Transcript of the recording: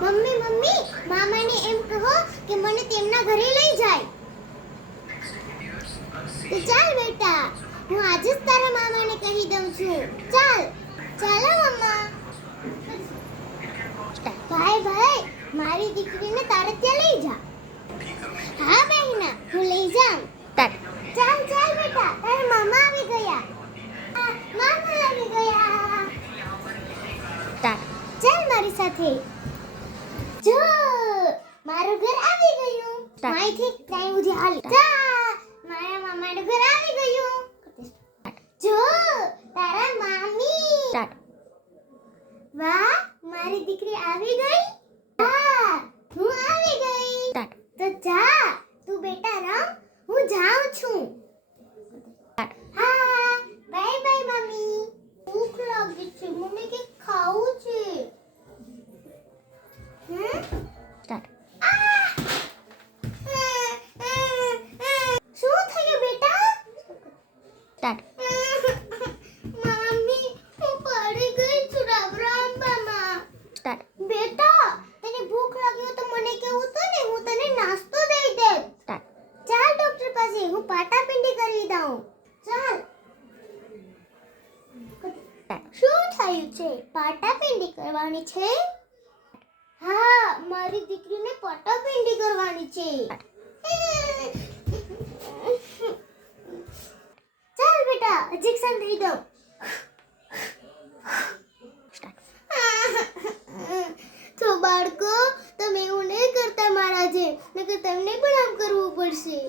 Mummy mummy મામાને એમ કહો કે મને તેમના ઘરે લઈ જાય. તો ચાલ બેટા, હું આજે જ તારા મામાને કહી દઉં છું. ચાલ ચાલો મમ્મા. ભાઈ ભાઈ, મારી દીકરીને તારે ત્યાં લઈ જા. હા બહેના, હું લઈ જાઉં. ચાલ ચાલ બેટા, તારા મામા આવી ગયા. મામા આવી ગયા. ચાલ મારી સાથે. જો મારું ઘર આવી ગયું. માઈથી ત્યાં સુધી હાલ. જા મારા મામાનું ઘર આવી ગયું. જો તારા મામી. વાહ, મારી દીકરી આવી ગઈ. હા, હું આવી ગઈ. તો જા તું બેટા રમ, હું જાઉં છું. હા બાય બાય મમ્મી. ભૂખ લાગી છે, મને કંઈક ખાવું છે. શું થયું બેટા? મમ્મી, હું પડી ગઈ છું રબરાંબામાં. બેટા, તને ભૂખ લાગી હોય તો મને કહેવું તો ને, હું તને નાસ્તો દઈ દે. ચાલ ડોક્ટર પાસે, હું પાટાપિંડી કરી દઉં. ચાલ. શું થયું છે? પાટાપિંડી કરવાની છે? હા, મારી દીકરીને પાટાપિંડી કરવાની છે. ચાલ બેટા, ઇન્જેક્શન દઈ દઉં. તો બાળકો, તમે એવું નહીં કરતા મારા જેમ, નકર તમને પણ આમ કરવું પડશે.